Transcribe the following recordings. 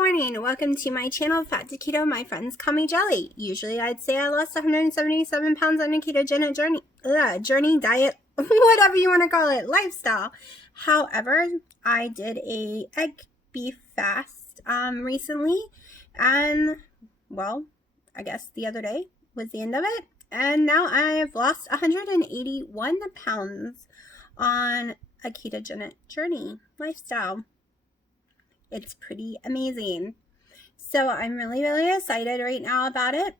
morning. Welcome to my channel, Fat to Keto. My friends call me Jelly. Usually I'd say I lost 177 pounds on a ketogenic journey, diet, whatever you want to call it, lifestyle. However, I did a egg beef fast recently, and well, I guess the other day was the end of it. And now I've lost 181 pounds on a ketogenic journey, lifestyle. It's pretty amazing. So I'm really excited right now about it.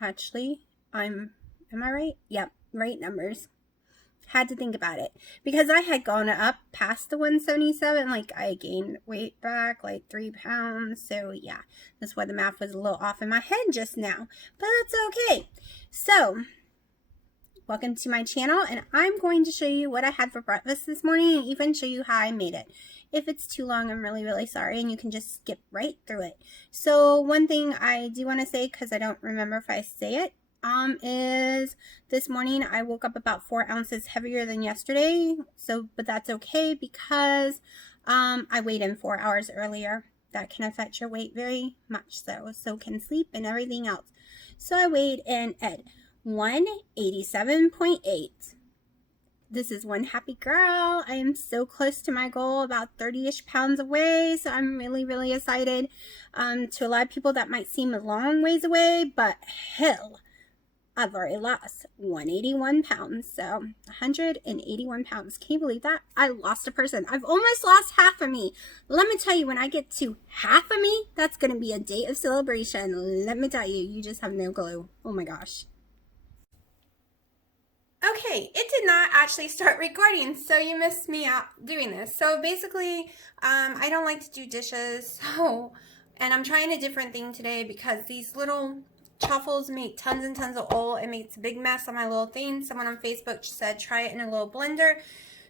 Actually, am I right? Yep, right numbers. Had to think about it because I had gone up past the 177. Like I gained weight back like 3 pounds. So yeah, that's why the math was a little off in my head just now, but that's okay. So welcome to my channel, and I'm going to show you what I had for breakfast this morning and even show you how I made it. If it's too long, I'm really sorry, and you can just skip right through it. So one thing I do want to say, because I don't remember if I say it, is this morning I woke up about 4 ounces heavier than yesterday. But that's okay because I weighed in 4 hours earlier. That can affect your weight very much so can sleep and everything else. So I weighed in at 187.8. This is one happy girl. I am so close to my goal, about 30-ish pounds away. So I'm really excited. To a lot of people that might seem a long ways away, but hell, I've already lost 181 pounds. So 181 pounds. Can you believe that? I lost a person. I've almost lost half of me. Let me tell you, when I get to half of me, that's going to be a day of celebration. Let me tell you, you just have no clue. Oh my gosh. Okay, it did not actually start recording, so you missed me out doing this. So basically, I don't like to do dishes, and I'm trying a different thing today because these little truffles make tons and tons of oil. It makes a big mess on my little thing. Someone on Facebook said try it in a little blender.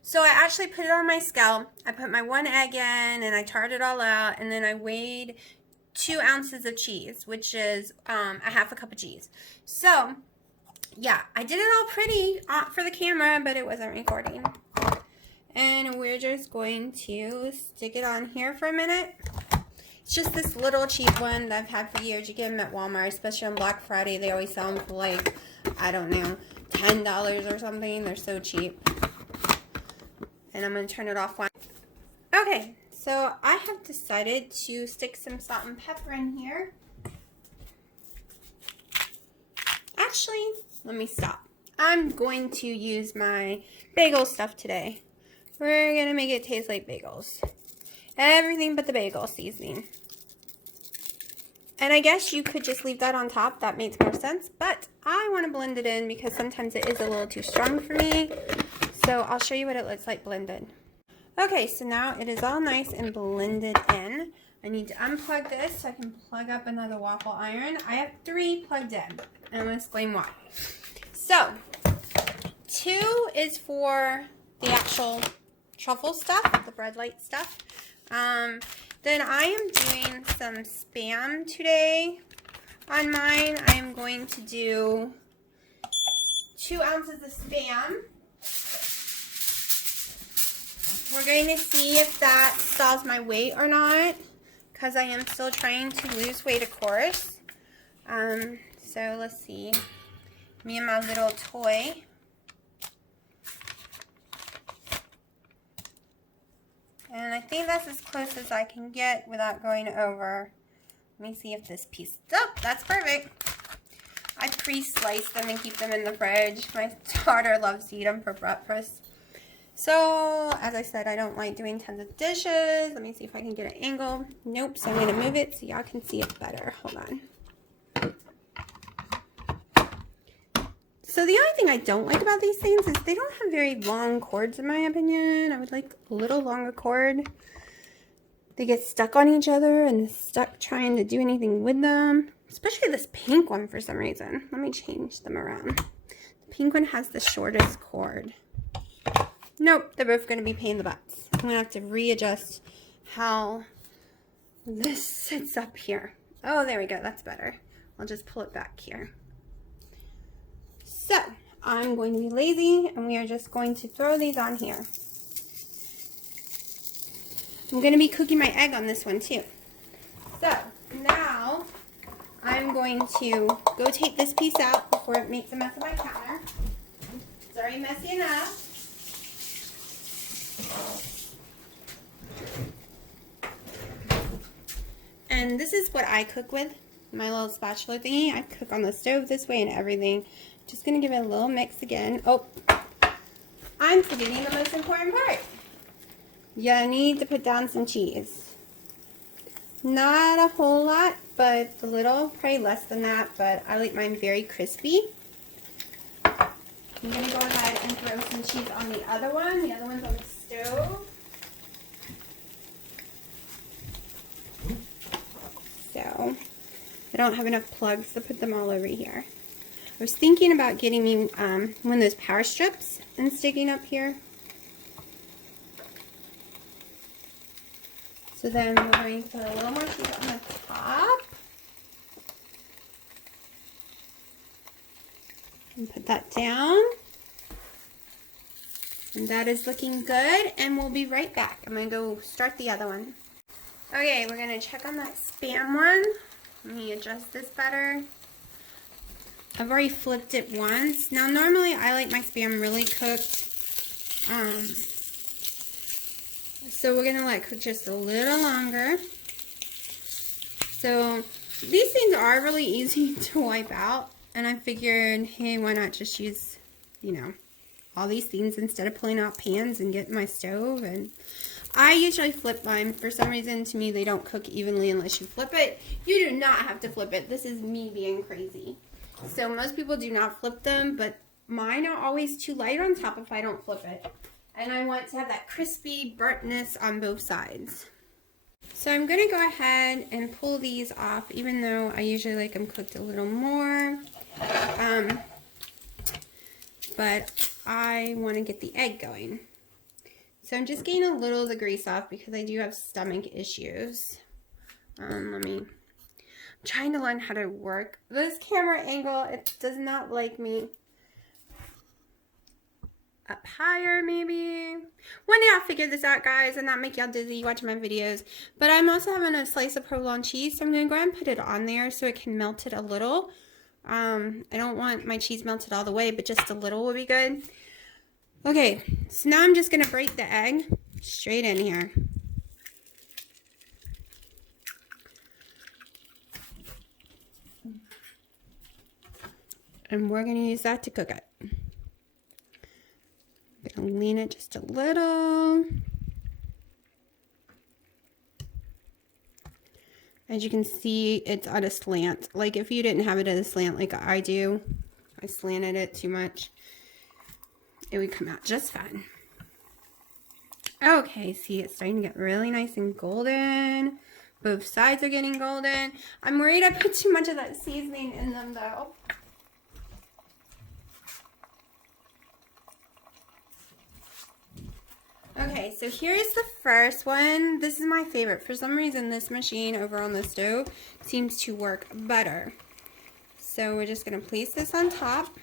So I actually put it on my scale. I put my 1 egg in, and I tarred it all out, and then I weighed 2 ounces of cheese, which is a half a cup of cheese. So yeah, I did it all pretty for the camera, but it wasn't recording. And we're just going to stick it on here for a minute. It's just this little cheap one that I've had for years. You get them at Walmart, especially on Black Friday. They always sell them for like, I don't know, $10 or something. They're so cheap. And I'm going to turn it off. Okay, so I have decided to stick some salt and pepper in here. Actually, let me stop. I'm going to use my bagel stuff today. We're going to make it taste like bagels. Everything but the bagel seasoning. And I guess you could just leave that on top. That makes more sense. But I want to blend it in because sometimes it is a little too strong for me. So I'll show you what it looks like blended. Okay, so now it is all nice and blended in. I need to unplug this so I can plug up another waffle iron. I have 3 plugged in, and I'm going to explain why. So, 2 is for the actual truffle stuff, the bread light stuff. Then I am doing some Spam today on mine. I am going to do 2 ounces of Spam. We're going to see if that stalls my weight or not, because I am still trying to lose weight, of course. So let's see. Me and my little toy. And I think that's as close as I can get without going over. Let me see if this piece, oh, that's perfect. I pre-slice them and keep them in the fridge. My daughter loves to eat them for breakfast. So, as I said, I don't like doing tons of dishes. Let me see if I can get an angle. Nope, so I'm going to move it so y'all can see it better. Hold on. So the only thing I don't like about these things is they don't have very long cords, in my opinion. I would like a little longer cord. They get stuck on each other and stuck trying to do anything with them. Especially this pink one for some reason. Let me change them around. The pink one has the shortest cord. Nope, they're both going to be pain in the butts. I'm going to have to readjust how this sits up here. Oh, there we go. That's better. I'll just pull it back here. So, I'm going to be lazy, and we are just going to throw these on here. I'm going to be cooking my egg on this one too. So now I'm going to go take this piece out before it makes a mess of my counter. It's already messy enough. And this is what I cook with, my little spatula thingy. I cook on the stove this way and everything. Just going to give it a little mix again. Oh, I'm forgetting the most important part. You need to put down some cheese. Not a whole lot, but a little, probably less than that, but I like mine very crispy. I'm going to go ahead and throw some cheese on the other one. The other one's on the stove. So, I don't have enough plugs to put them all over here. I was thinking about getting me one of those power strips and sticking up here. So then we're going to put a little more cheese on the top. And put that down. And that is looking good. And we'll be right back. I'm going to go start the other one. Okay, we're going to check on that Spam one. Let me adjust this better. I've already flipped it once. Now, normally I like my Spam really cooked. So we're going to let it cook just a little longer. So these things are really easy to wipe out. And I figured, hey, why not just use, you know, all these things instead of pulling out pans and getting my stove. And I usually flip mine. For some reason, to me, they don't cook evenly unless you flip it. You do not have to flip it. This is me being crazy. So most people do not flip them, but mine are always too light on top if I don't flip it. And I want to have that crispy burntness on both sides. So I'm going to go ahead and pull these off, even though I usually like them cooked a little more. But I want to get the egg going. So I'm just getting a little of the grease off because I do have stomach issues. I'm trying to learn how to work this camera angle. It does not like me. Up higher, maybe. One day I'll figure this out, guys, and not make y'all dizzy watching my videos. But I'm also having a slice of provolone cheese, so I'm going to go ahead and put it on there so it can melt it a little. I don't want my cheese melted all the way, but just a little would be good. Okay, so now I'm just going to break the egg straight in here. And we're going to use that to cook it. I'm going to lean it just a little. As you can see, it's at a slant. Like if you didn't have it at a slant like I do, I slanted it too much, it would come out just fine. Okay, see, it's starting to get really nice and golden. Both sides are getting golden. I'm worried I put too much of that seasoning in them though. Okay, so here's the first one. This is my favorite. For some reason, this machine over on the stove seems to work better. So we're just going to place this on top.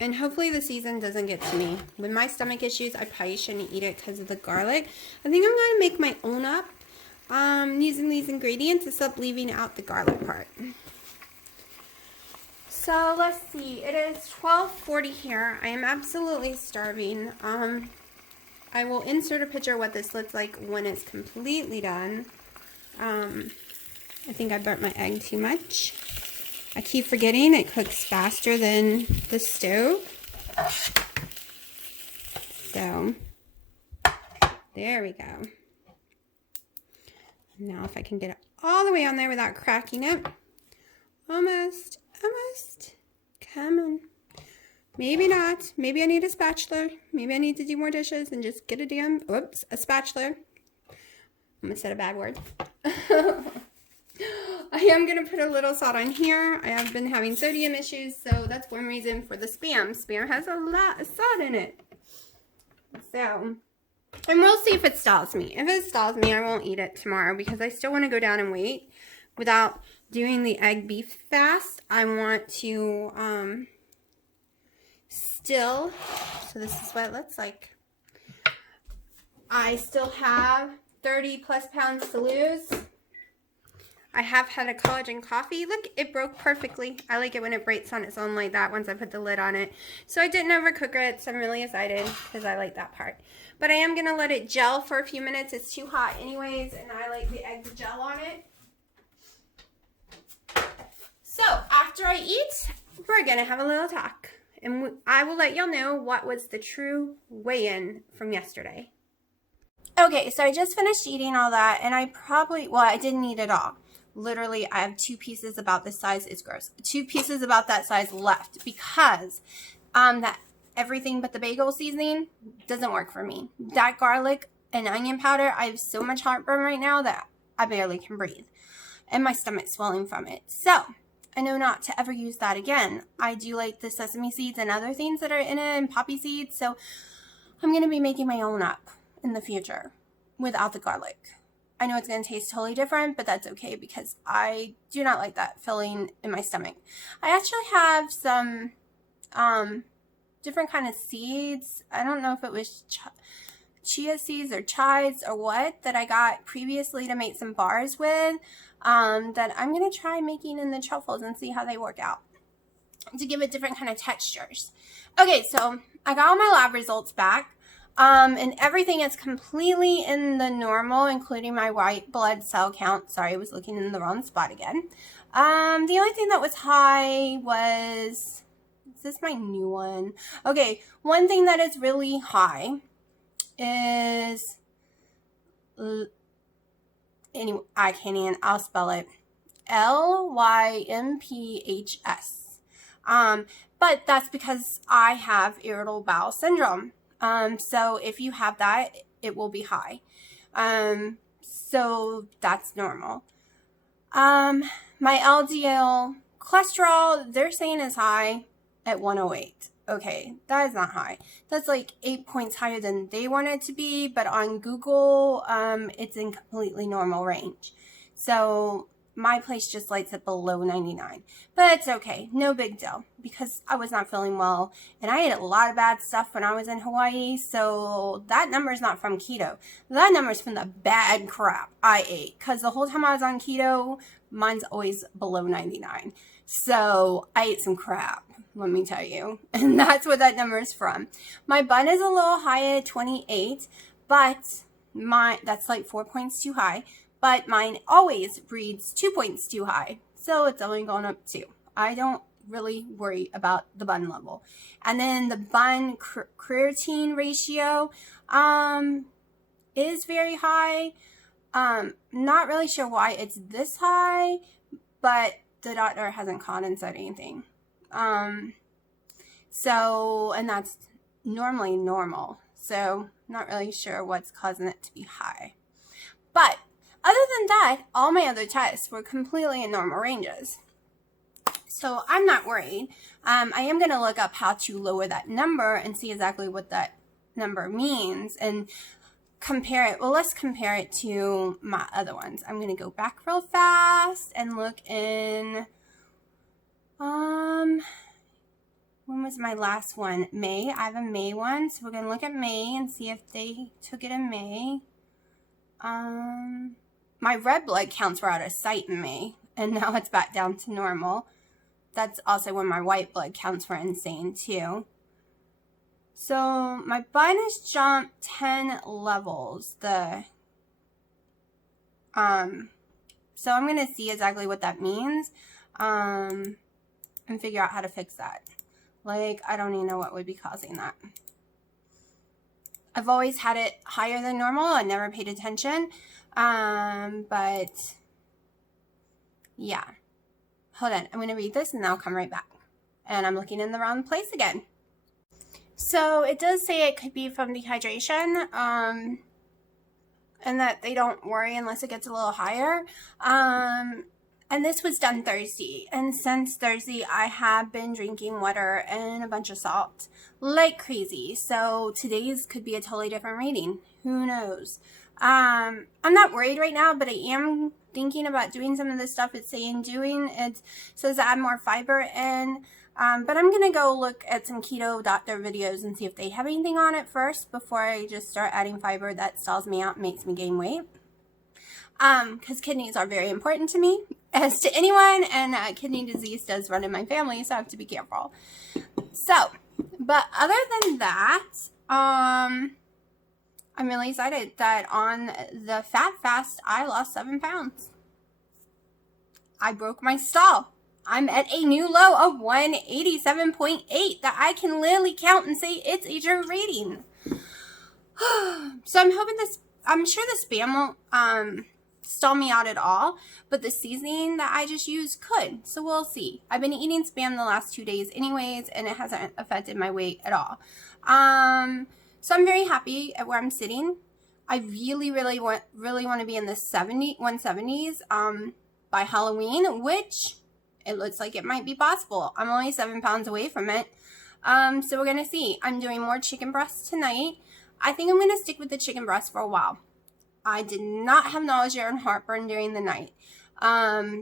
And hopefully the season doesn't get to me. With my stomach issues, I probably shouldn't eat it because of the garlic. I think I'm going to make my own up using these ingredients, except leaving out the garlic part. So let's see, it is 12:40 here. I am absolutely starving. I will insert a picture of what this looks like when it's completely done. I think I burnt my egg too much. I keep forgetting it cooks faster than the stove. So, there we go. Now if I can get it all the way on there without cracking it. Almost. Come on. Maybe not. Maybe I need a spatula. Maybe I need to do more dishes and just get a spatula. I'm gonna say a bad word. I am gonna put a little salt on here. I have been having sodium issues, so that's one reason for the Spam. Spam has a lot of salt in it. So, and we'll see if it stalls me. If it stalls me, I won't eat it tomorrow because I still want to go down and wait without doing the egg beef fast. I want to so this is what it looks like. I still have 30 plus pounds to lose. I have had a collagen coffee. Look, it broke perfectly. I like it when it breaks on its own like that once I put the lid on it. So I didn't overcook it, so I'm really excited because I like that part. But I am going to let it gel for a few minutes. It's too hot anyways, and I like the egg to gel on it. So after I eat, we're going to have a little talk. And I will let y'all know what was the true weigh-in from yesterday. Okay, so I just finished eating all that, and I didn't eat it all. Literally, I have 2 pieces about this size. It's gross. 2 pieces about that size left because that everything but the bagel seasoning doesn't work for me. That garlic and onion powder, I have so much heartburn right now that I barely can breathe. And my stomach's swelling from it. So, I know not to ever use that again. I do like the sesame seeds and other things that are in it and poppy seeds. So, I'm going to be making my own up in the future without the garlic. I know it's going to taste totally different, but that's okay because I do not like that filling in my stomach. I actually have some different kind of seeds. I don't know if it was chia seeds or chives or what that I got previously to make some bars with that I'm going to try making in the truffles and see how they work out to give it different kind of textures. Okay, so I got all my lab results back. And everything is completely in the normal, including my white blood cell count. Sorry, I was looking in the wrong spot again. The only thing that was high was, is this my new one? Okay, one thing that is really high is, anyway, I can't even, I'll spell it, LYMPHS. But that's because I have irritable bowel syndrome. So if you have that, it will be high. So that's normal. My LDL cholesterol, they're saying is high at 108. Okay, that is not high. That's like 8 points higher than they want it to be, but on Google, it's in completely normal range. So my place just lights it below 99, but it's okay. No big deal because I was not feeling well and I ate a lot of bad stuff when I was in Hawaii. So that number is not from keto. That number is from the bad crap I ate because the whole time I was on keto, mine's always below 99. So I ate some crap, let me tell you. And that's what that number is from. My bun is a little high at 28, but that's like 4 points too high. But mine always reads 2 points too high. So it's only going up 2. I don't really worry about the bun level. And then the bun creatine ratio is very high. Not really sure why it's this high, but the doctor hasn't caught and said anything. So, and that's normally normal. So, not really sure what's causing it to be high. But other than that, all my other tests were completely in normal ranges. So I'm not worried. I am going to look up how to lower that number and see exactly what that number means and compare it. Well, let's compare it to my other ones. I'm going to go back real fast and look in, when was my last one? May. I have a May one. So we're going to look at May and see if they took it in May. My red blood counts were out of sight in May, and now it's back down to normal. That's also when my white blood counts were insane, too. So, my bun has jumped 10 levels. So, I'm going to see exactly what that means, and figure out how to fix that. Like, I don't even know what would be causing that. I've always had it higher than normal. I never paid attention. But yeah, hold on. I'm going to read this and then I'll come right back. And I'm looking in the wrong place again. So it does say it could be from dehydration, and that they don't worry unless it gets a little higher. And this was done Thursday. And since Thursday, I have been drinking water and a bunch of salt like crazy. So today's could be a totally different reading. Who knows? I'm not worried right now, but I am thinking about doing some of the stuff it's saying doing. It says add more fiber in. But I'm going to go look at some keto doctor videos and see if they have anything on it first before I just start adding fiber that stalls me out and makes me gain weight. Because kidneys are very important to me, as to anyone, and kidney disease does run in my family, so I have to be careful. So, but other than that, I'm really excited that on the fat fast, I lost 7 pounds. I broke my stall. I'm at a new low of 187.8 that I can literally count and say it's a true rating. So I'm hoping I'm sure the spam won't stall me out at all, but the seasoning that I just used could. So we'll see. I've been eating spam the last 2 days anyways, and it hasn't affected my weight at all. So I'm very happy at where I'm sitting. I really want to be in the 170s by Halloween, which it looks like it might be possible. I'm only 7 pounds away from it. So we're going to see. I'm doing more chicken breasts tonight. I think I'm going to stick with the chicken breast for a while. I did not have nausea and heartburn during the night.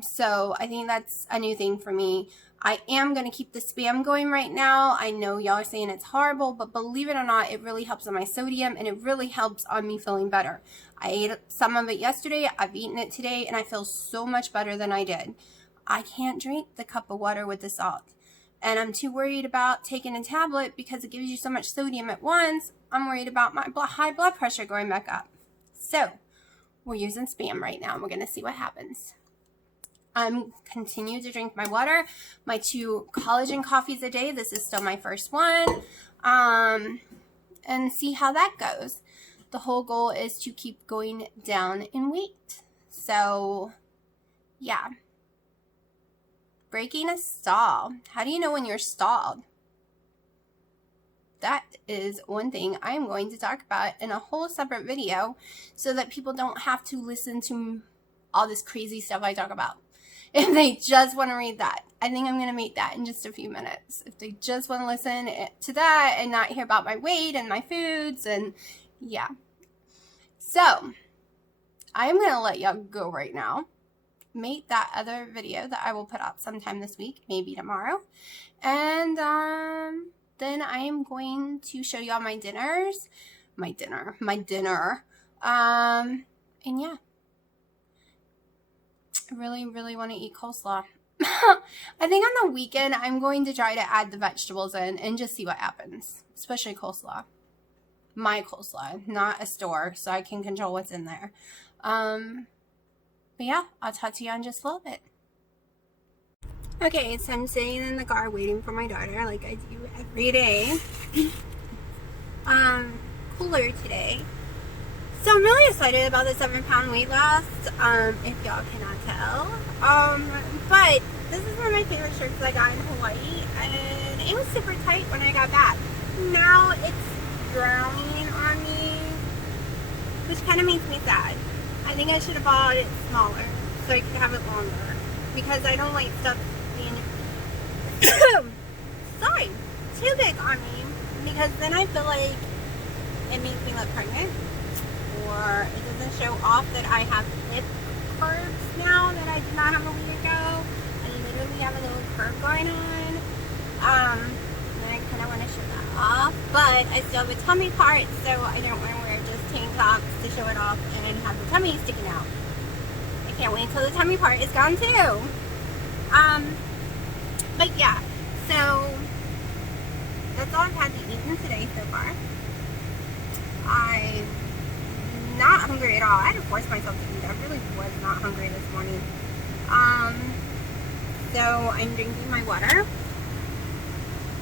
So I think that's a new thing for me. I am going to keep the spam going right now. I know y'all are saying it's horrible, but believe it or not, it really helps on my sodium, and it really helps on me feeling better. I ate some of it yesterday. I've eaten it today, and I feel so much better than I did. I can't drink the cup of water with the salt. And I'm too worried about taking a tablet because it gives you so much sodium at once. I'm worried about my high blood pressure going back up. So we're using spam right now, and we're going to see what happens. Continue to drink my water, my 2 collagen coffees a day. This is still my first one. And see how that goes. The whole goal is to keep going down in weight. So, yeah. Breaking a stall. How do you know when you're stalled? That is one thing I'm going to talk about in a whole separate video so that people don't have to listen to all this crazy stuff I talk about. If they just want to read that, I think I'm going to make that in just a few minutes. If they just want to listen to that and not hear about my weight and my foods, and yeah. So, I am going to let y'all go right now. Make that other video that I will put out sometime this week, maybe tomorrow. And then I am going to show y'all my dinners. My dinner. And yeah. I really want to eat coleslaw. I think on the weekend, I'm going to try to add the vegetables in and just see what happens. Especially coleslaw. My coleslaw, not a store, so I can control what's in there. But yeah, I'll talk to you in just a little bit. Okay, so I'm sitting in the car waiting for my daughter like I do every day. Cooler today. So I'm really excited about the 7-pound weight loss, if y'all cannot tell. But this is one of my favorite shirts I got in Hawaii, and it was super tight when I got back. Now it's drowning on me, which kind of makes me sad. I think I should have bought it smaller so I could have it longer, because I don't like stuff being sorry, too big on me, because then I feel like it makes me look pregnant. Or it doesn't show off that I have hip curves now that I did not have a week ago. I literally have a little curve going on. And I kind of want to show that off. But I still have a tummy part, so I don't want to wear just tank tops to show it off and have the tummy sticking out. I can't wait until the tummy part is gone too. But yeah, so that's all I've had to eat today so far. I'm not hungry at all. I had to force myself to eat. I really was not hungry this morning. So I'm drinking my water.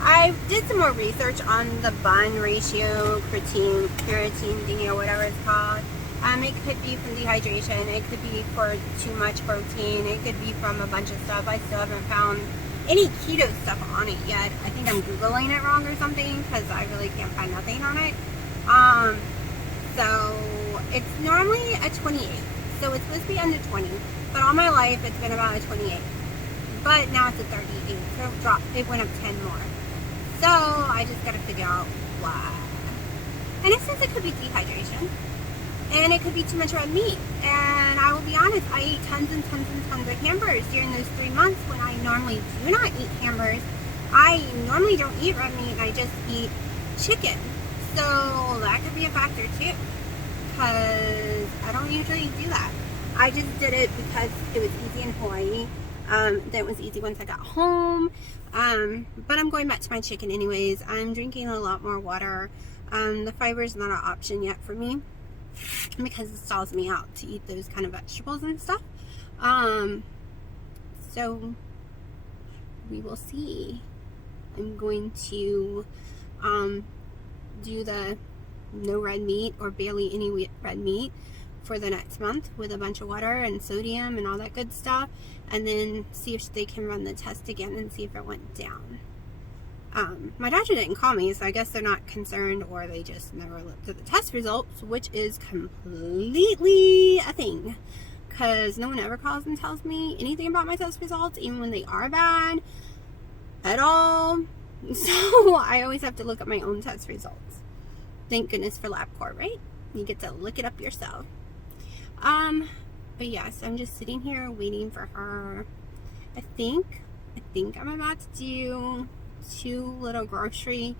I did some more research on the bun ratio, creatine thingy, or whatever it's called. It could be from dehydration. It could be for too much protein. It could be from a bunch of stuff. I still haven't found any keto stuff on it yet. I think I'm Googling it wrong or something, because I really can't find nothing on it. So it's normally a 28. So it's supposed to be under 20. But all my life it's been about a 28. But now it's a 38. So it went up 10 more. So I just gotta figure out why. And it says it could be dehydration. And it could be too much red meat. And I will be honest, I ate tons and tons and tons of hamburgers during those 3 months when I normally do not eat hamburgers. I normally don't eat red meat, I just eat chicken. So that could be a factor too, because I don't usually do that. I just did it because it was easy in Hawaii. Then it was easy once I got home. But I'm going back to my chicken anyways. I'm drinking a lot more water. The fiber is not an option yet for me because it stalls me out to eat those kind of vegetables and stuff. So we will see. I'm going to do the no red meat or barely any red meat for the next month with a bunch of water and sodium and all that good stuff, and then see if they can run the test again and see if it went down. My doctor didn't call me, so I guess they're not concerned, or they just never looked at the test results, which is completely a thing, because no one ever calls and tells me anything about my test results, even when they are bad at all. So I always have to look at my own test results. Thank goodness for LabCorp, right? You get to look it up yourself. But yes, I'm just sitting here waiting for her. I think I'm about to do 2 little grocery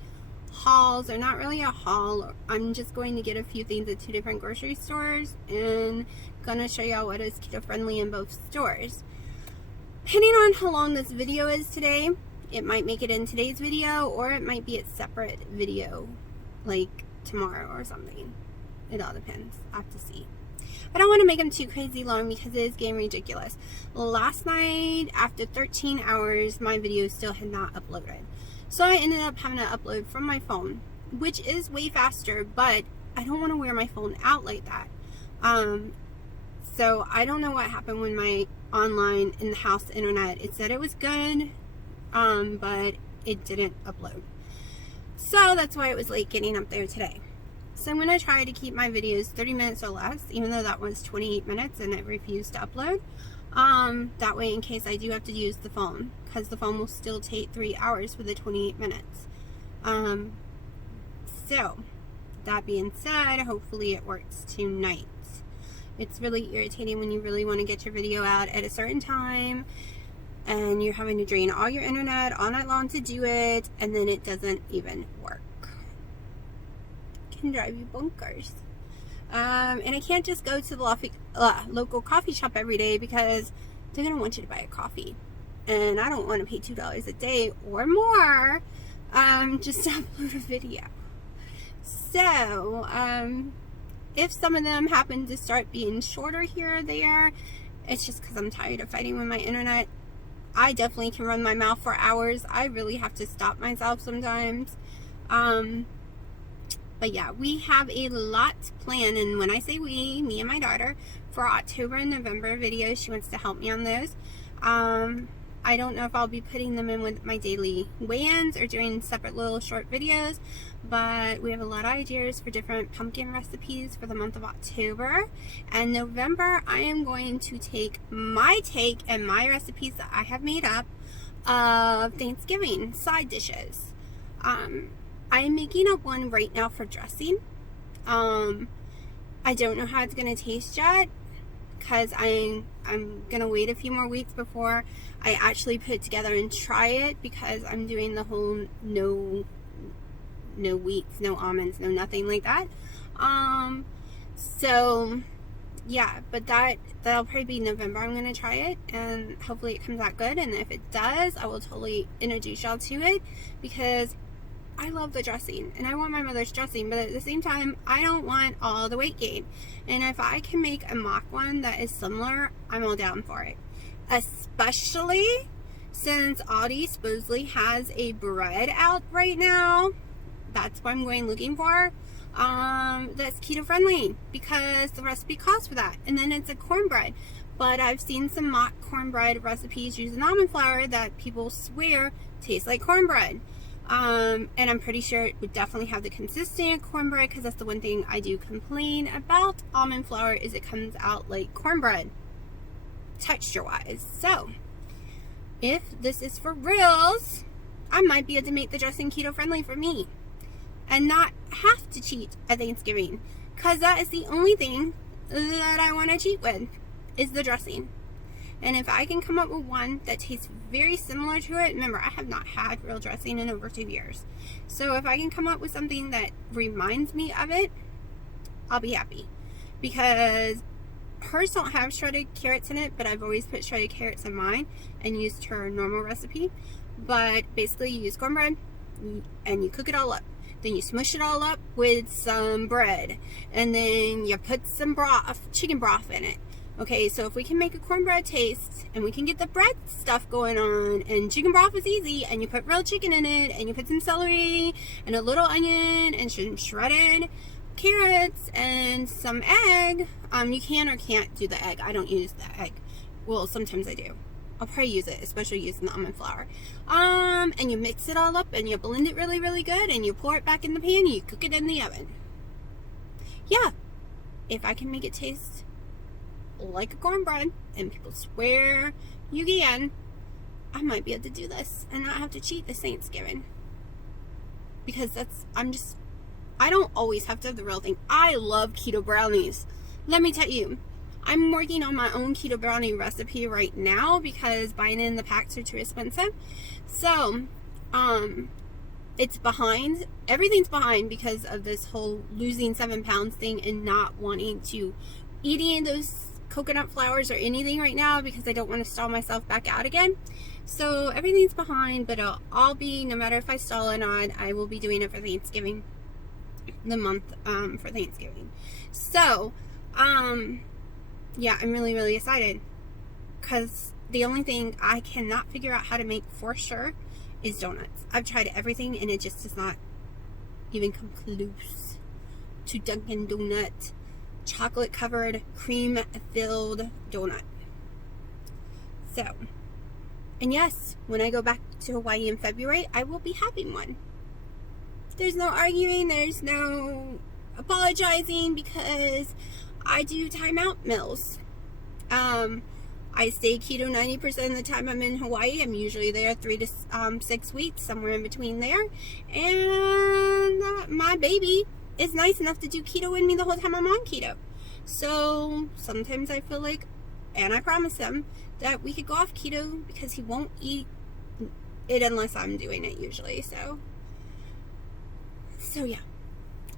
hauls. They're not really a haul. I'm just going to get a few things at 2 different grocery stores and gonna show y'all what is keto friendly in both stores. Depending on how long this video is today, it might make it in today's video, or it might be a separate video like tomorrow or something. It all depends. I have to see. I don't want to make them too crazy long because it is getting ridiculous. Last night, after 13 hours, my video still had not uploaded. So I ended up having to upload from my phone, which is way faster, but I don't want to wear my phone out like that. So I don't know what happened when my online in the house internet, it said it was good, but it didn't upload. So that's why it was late getting up there today. So I'm going to try to keep my videos 30 minutes or less, even though that was 28 minutes and it refused to upload. That way, in case I do have to use the phone, because the phone will still take 3 hours for the 28 minutes. So, that being said, hopefully it works tonight. It's really irritating when you really want to get your video out at a certain time, and you're having to drain all your internet all night long to do it, and then it doesn't even work. Can drive you bonkers. And I can't just go to the local coffee shop every day because they're going to want you to buy a coffee. And I don't want to pay $2 a day or more just to upload a video. So, if some of them happen to start being shorter here or there, it's just because I'm tired of fighting with my internet. I definitely can run my mouth for hours. I really have to stop myself sometimes. But yeah, we have a lot planned, and when I say we, me and my daughter, for October and November videos. She wants to help me on those. I don't know if I'll be putting them in with my daily weigh-ins or doing separate little short videos, but we have a lot of ideas for different pumpkin recipes for the month of October. And November, I am going to take my take and my recipes that I have made up of Thanksgiving side dishes. I am making up one right now for dressing. I don't know how it's going to taste yet, because I'm going to wait a few more weeks before I actually put it together and try it, because I'm doing the whole no wheats, no almonds, no nothing like that. So yeah, but that'll probably be November. I'm going to try it, and hopefully it comes out good, and if it does, I will totally introduce y'all to it, because I love the dressing, and I want my mother's dressing, but at the same time, I don't want all the weight gain. And if I can make a mock one that is similar, I'm all down for it. Especially since Aldi supposedly has a bread out right now. That's what I'm going looking for. That's keto friendly, because the recipe calls for that. And then it's a cornbread. But I've seen some mock cornbread recipes using almond flour that people swear taste like cornbread. And I'm pretty sure it would definitely have the consistent cornbread, because that's the one thing I do complain about almond flour, is it comes out like cornbread texture wise. So if this is for reals, I might be able to make the dressing keto friendly for me and not have to cheat at Thanksgiving, because that is the only thing that I want to cheat with, is the dressing. And if I can come up with one that tastes very similar to it, remember, I have not had real dressing in over 2 years. So if I can come up with something that reminds me of it, I'll be happy. Because hers don't have shredded carrots in it, but I've always put shredded carrots in mine and used her normal recipe. But basically you use cornbread and you cook it all up. Then you smush it all up with some bread. And then you put some broth, chicken broth in it. Okay, so if we can make a cornbread taste and we can get the bread stuff going on, and chicken broth is easy, and you put real chicken in it, and you put some celery and a little onion and some shredded carrots and some egg. You can or can't do the egg. I don't use the egg. Well, sometimes I do. I'll probably use it, especially using the almond flour. And you mix it all up and you blend it really, really good, and you pour it back in the pan and you cook it in the oven. Yeah, if I can make it taste like a cornbread and people swear you can, I might be able to do this and not have to cheat this Thanksgiving. Because I don't always have to have the real thing. I love keto brownies. Let me tell you, I'm working on my own keto brownie recipe right now because buying it in the packs are too expensive. So, it's behind. Everything's behind because of this whole losing 7 pounds thing and not wanting to eat any of those coconut flours or anything right now because I don't want to stall myself back out again. So everything's behind, but I'll be, no matter if I stall or not, I will be doing it for Thanksgiving, the month for Thanksgiving. So, yeah, I'm really, really excited because the only thing I cannot figure out how to make for sure is donuts. I've tried everything and it just does not even come close to Dunkin' Donut chocolate covered cream filled donut. So, and yes, when I go back to Hawaii in February, I will be having one. There's no arguing, there's no apologizing, because I do timeout meals. I stay keto 90% of the time I'm in Hawaii. I'm usually there 3 to 6 weeks, somewhere in between there. And my baby is nice enough to do keto with me the whole time I'm on keto. So sometimes I feel like, and I promise him, that we could go off keto because he won't eat it unless I'm doing it usually. So yeah,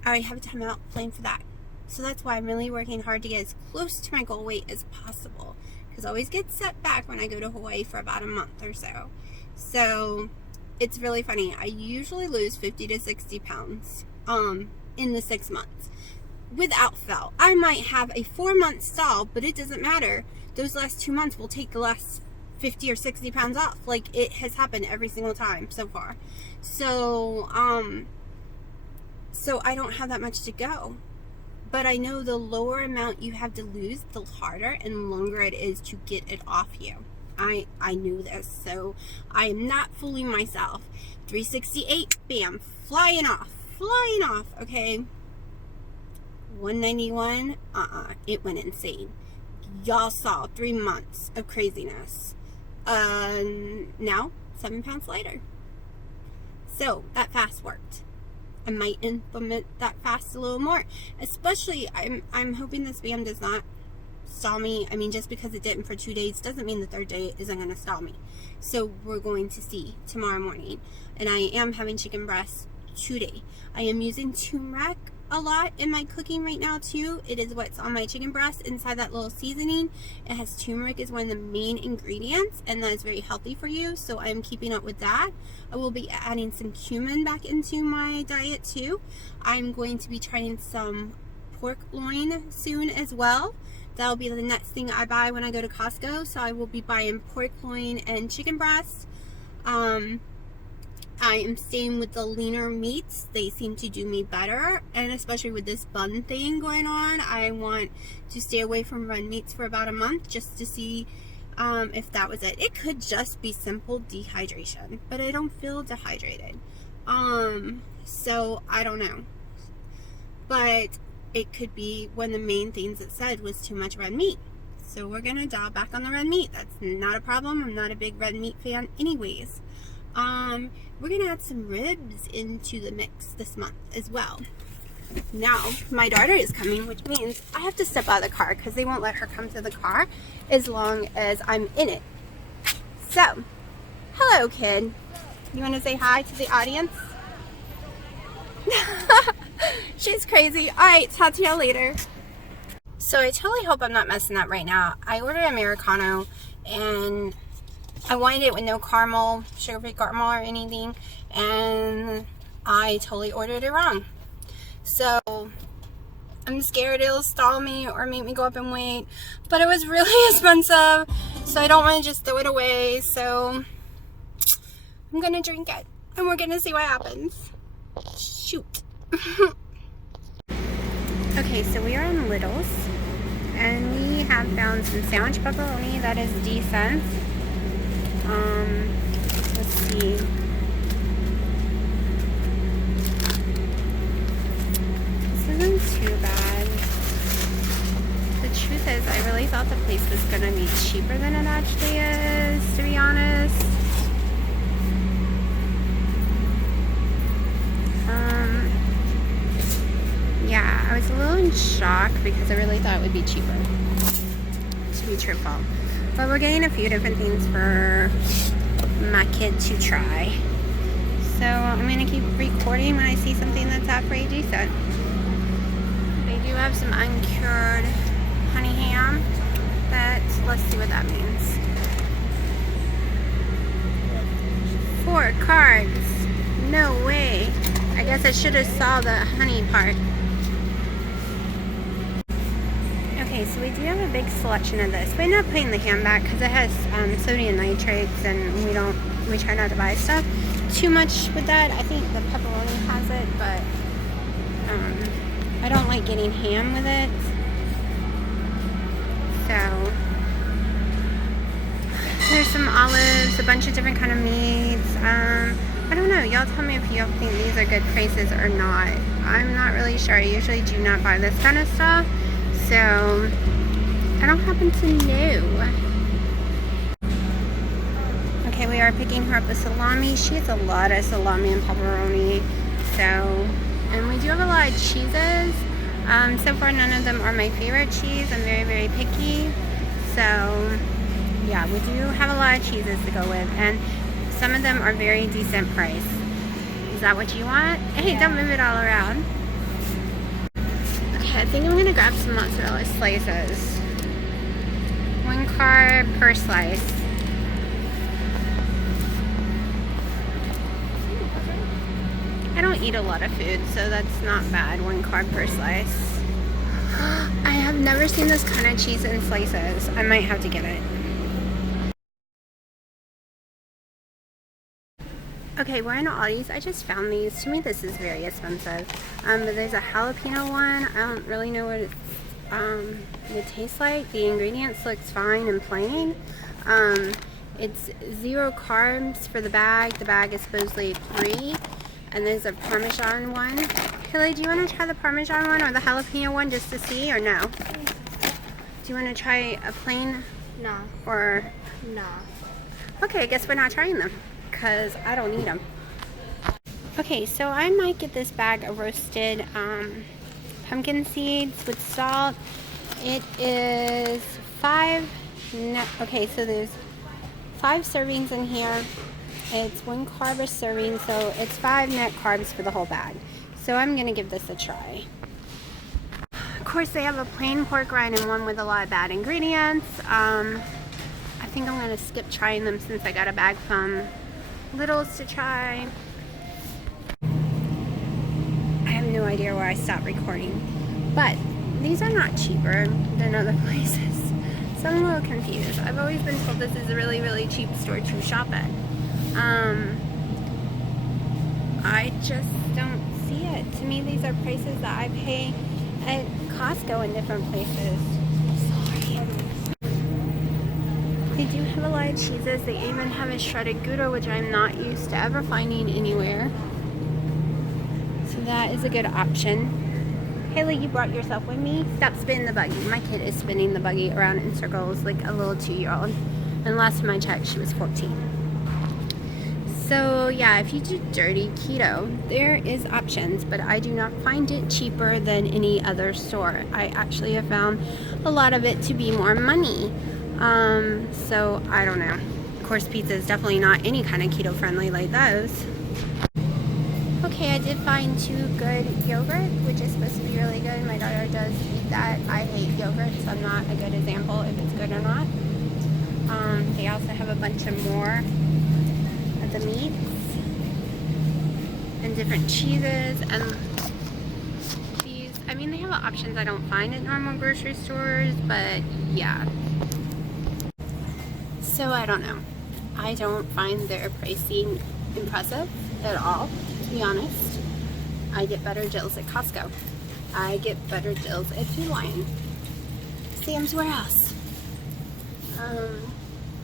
I already have a timeout planned for that. So that's why I'm really working hard to get as close to my goal weight as possible, because I always get set back when I go to Hawaii for about a month or so. So it's really funny. I usually lose 50 to 60 pounds in the 6 months without fail. I might have a 4-month stall, but it doesn't matter. Those last 2 months will take the last 50 or 60 pounds off. Like, it has happened every single time so far. So I don't have that much to go. But I know the lower amount you have to lose, the harder and longer it is to get it off you. I knew this, so I am not fooling myself. 368, bam, flying off, okay? 191, it went insane. Y'all saw 3 months of craziness. Now, 7 pounds lighter. So, that fast worked. I might implement that fast a little more. Especially, I'm hoping this BAM does not stall me. I mean, just because it didn't for 2 days doesn't mean the third day isn't going to stall me. So we're going to see tomorrow morning. And I am having chicken breast today. I am using turmeric a lot in my cooking right now too. It is what's on my chicken breast inside that little seasoning. It has turmeric as one of the main ingredients, and that is very healthy for you, so I'm keeping up with that. I will be adding some cumin back into my diet too. I'm going to be trying some pork loin soon as well. That'll be the next thing I buy when I go to Costco, so I will be buying pork loin and chicken breast. I am staying with the leaner meats. They seem to do me better, and especially with this bun thing going on, I want to stay away from red meats for about a month just to see if that was it. It could just be simple dehydration, but I don't feel dehydrated. So I don't know. But it could be one of the main things it said was too much red meat. So we're going to dial back on the red meat. That's not a problem. I'm not a big red meat fan anyways. We're going to add some ribs into the mix this month as well. Now, my daughter is coming, which means I have to step out of the car because they won't let her come to the car as long as I'm in it. So, hello, kid. You want to say hi to the audience? She's crazy. All right, talk to y'all later. So I totally hope I'm not messing up right now. I ordered Americano, and I wanted it with no caramel, sugar-free caramel or anything, and I totally ordered it wrong. So I'm scared it'll stall me or make me go up in weight, but it was really expensive, so I don't want to just throw it away. So I'm gonna drink it, and we're gonna see what happens. Shoot. Okay, so we are on Little's, and we have found some sandwich pepperoni that is decent. Let's see. This isn't too bad. The truth is, I really thought the place was gonna be cheaper than it actually is, to be honest. Yeah, I was a little in shock because I really thought it would be cheaper, to be truthful. But we're getting a few different things for my kid to try. So I'm going to keep recording when I see something that's halfway decent. They do have some uncured honey ham, but let's see what that means. 4 carbs. No way. I guess I should have saw the honey part. Okay, so we do have a big selection of this. We're not putting the ham back because it has sodium nitrates, and we try not to buy stuff too much with that. I think the pepperoni has it, but I don't like getting ham with it. So there's some olives, a bunch of different kind of meats. I don't know. Y'all tell me if you think these are good prices or not. I'm not really sure. I usually do not buy this kind of stuff, so I don't happen to know. Okay, we are picking her up a salami. She has a lot of salami and pepperoni. So, and we do have a lot of cheeses. So far, none of them are my favorite cheese. I'm very, very picky. So, yeah, we do have a lot of cheeses to go with, and some of them are very decent price. Is that what you want? Hey, yeah. Don't move it all around. Okay, I think I'm going to grab some mozzarella slices. 1 carb per slice. I don't eat a lot of food, so that's not bad. 1 carb per slice. I have never seen this kind of cheese in slices. I might have to get it. Okay, we're in Aldi's. I just found these. To me, this is very expensive. But there's a jalapeno one. I don't really know what it tastes like. The ingredients looks fine and plain. It's 0 carbs for the bag. The bag is supposedly 3. And there's a Parmesan one. Haley, do you want to try the Parmesan one or the jalapeno one just to see, or no? Do you want to try a plain? No. Or? No. Okay, I guess we're not trying them, because I don't need them. Okay, so I might get this bag of roasted pumpkin seeds with salt. It is 5, okay, so there's 5 servings in here. It's 1 carb a serving, so it's 5 net carbs for the whole bag. So I'm going to give this a try. Of course, they have a plain pork rind and one with a lot of bad ingredients. I think I'm going to skip trying them since I got a bag from Little's to try. I have no idea where I stopped recording, but these are not cheaper than other places, so I'm a little confused. I've always been told this is a really, really cheap store to shop at. I just don't see it. To me, these are prices that I pay at Costco in different places. Sorry. They do have a lot of cheeses. They even have a shredded Gouda, which I'm not used to ever finding anywhere. So that is a good option. Haley, you brought yourself with me. Stop spinning the buggy. My kid is spinning the buggy around in circles like a little 2-year-old. And last time I checked, she was 14. So yeah, if you do dirty keto, there is options, but I do not find it cheaper than any other store. I actually have found a lot of it to be more money. So I don't know. Of course, pizza is definitely not any kind of keto friendly like those. Okay, I did find 2 good yogurt, which is supposed to be really good. My daughter does eat that. I hate yogurt, so I'm not a good example if it's good or not. They also have a bunch of more of the meats and different cheeses and these. I mean, they have options I don't find at normal grocery stores, but yeah. So I don't know. I don't find their pricing impressive at all, to be honest. I get better deals at Costco. I get better deals at Food Lion. Sam's Warehouse.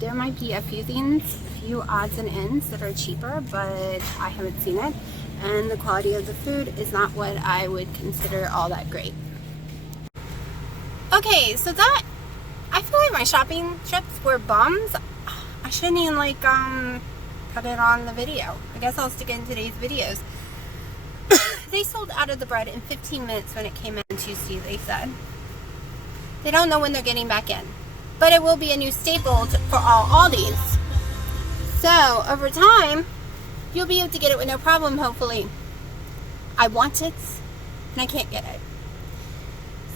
There might be a few things, a few odds and ends that are cheaper, but I haven't seen it. And the quality of the food is not what I would consider all that great. Okay, so that, I feel like my shopping trips were bums. I shouldn't even put it on the video. I guess I'll stick in today's videos. They sold out of the bread in 15 minutes when it came in Tuesday, they said. They don't know when they're getting back in. But it will be a new staple for all Aldis. So, over time, you'll be able to get it with no problem, hopefully. I want it, and I can't get it.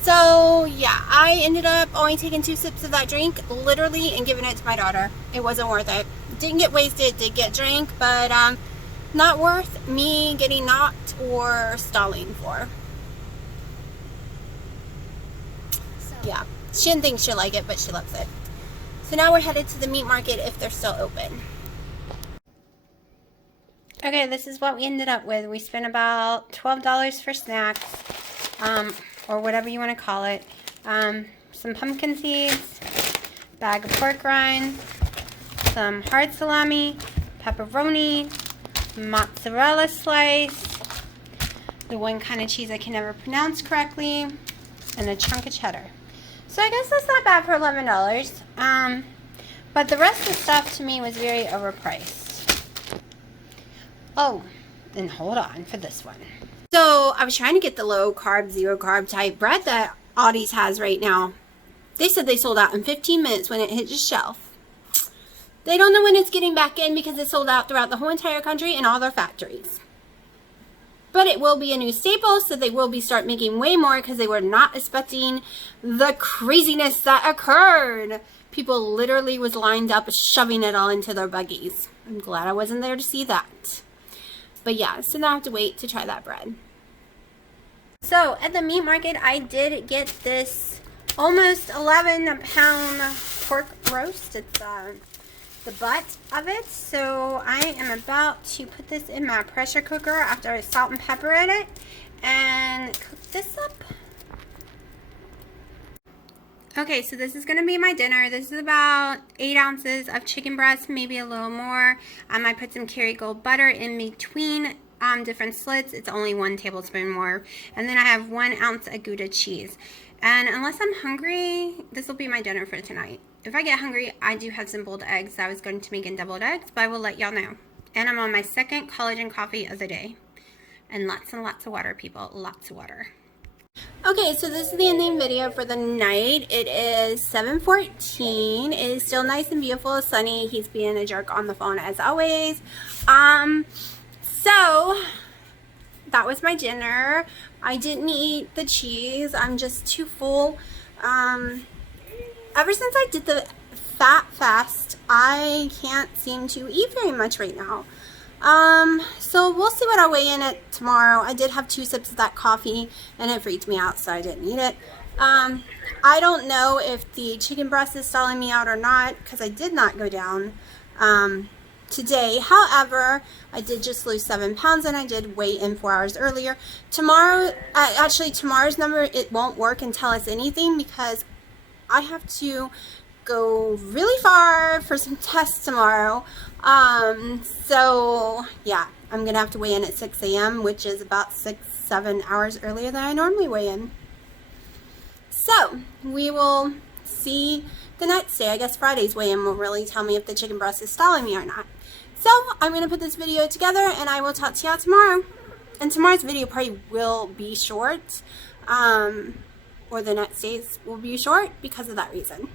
So, yeah, I ended up only taking 2 sips of that drink, literally, and giving it to my daughter. It wasn't worth it. Didn't get wasted, did get drank, but not worth me getting knocked or stalling for. So, yeah. She didn't think she'll like it, but she loves it. So now we're headed to the meat market if they're still open. Okay, this is what we ended up with. We spent about $12 for snacks, or whatever you want to call it. Some pumpkin seeds, bag of pork rinds, some hard salami, pepperoni, mozzarella slice, the one kind of cheese I can never pronounce correctly, and a chunk of cheddar. So I guess that's not bad for $11. But the rest of the stuff to me was very overpriced. Oh, and hold on for this one. So I was trying to get the low carb, zero carb type bread that Aldi's has right now. They said they sold out in 15 minutes when it hit the shelf. They don't know when it's getting back in because it sold out throughout the whole entire country and all their factories. But it will be a new staple, so they will start making way more because they were not expecting the craziness that occurred. People literally was lined up shoving it all into their buggies. I'm glad I wasn't there to see that. But yeah, so now I have to wait to try that bread. So at the meat market, I did get this almost 11-pound pork roast. It's the butt of it. So I am about to put this in my pressure cooker after I salt and pepper it and cook this up. Okay, so this is going to be my dinner. This is about 8 ounces of chicken breast, maybe a little more. I might put some Kerrygold butter in between different slits. It's only 1 tablespoon more. And then I have 1 ounce of Gouda cheese. And unless I'm hungry, this will be my dinner for tonight. If I get hungry, I do have some boiled eggs I was going to make in deviled eggs, but I will let y'all know. And I'm on my 2nd collagen coffee of the day. And lots of water, people. Lots of water. Okay, so this is the ending video for the night. It is 7:14. It is still nice and beautiful, sunny. He's being a jerk on the phone as always. So that was my dinner. I didn't eat the cheese. I'm just too full. Ever since I did the fat fast, I can't seem to eat very much right now. So we'll see what I weigh in at tomorrow. I did have 2 sips of that coffee and it freaked me out, so I didn't eat it. I don't know if the chicken breast is stalling me out or not because I did not go down today. However, I did just lose 7 pounds and I did weigh in 4 hours earlier. Tomorrow, actually tomorrow's number, it won't work and tell us anything because I have to go really far for some tests tomorrow. So yeah, I'm gonna have to weigh in at 6 a.m. which is about 6-7 hours earlier than I normally weigh in. So we will see the next day. I guess Friday's weigh-in will really tell me if the chicken breast is stalling me or not. So I'm going to put this video together and I will talk to y'all tomorrow. And tomorrow's video probably will be short, or the next days will be short because of that reason.